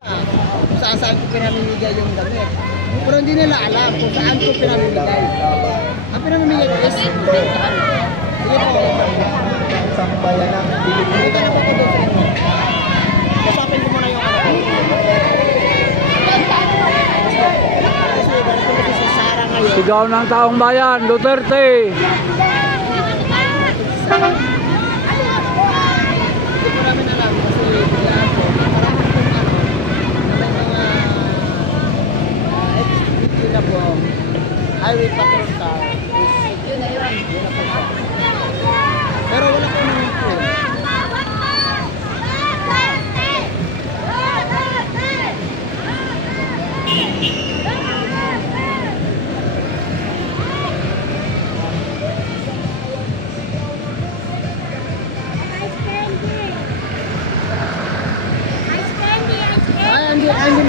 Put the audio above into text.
Kung saan ko pinamimigay yung damit. Pero hindi nila alam kung saan ko pinamimigay. Ang pinamimigay ko is bentahan. Sige po. Sambayan ng Pilipinas. Ito na po ito doon sa inyo. Kasapin ko muna yung ano. Kasi ganito kasi si Sarah ngayon. Sigaw ng taong bayan, Duterte! Hindi ko namin alam kasi biglaan po. Marami pong ano, na may mga XPT na po. Highway patrol car. Yun na yun. Yun na po siya. Pero wala po naman po. Ay, hindi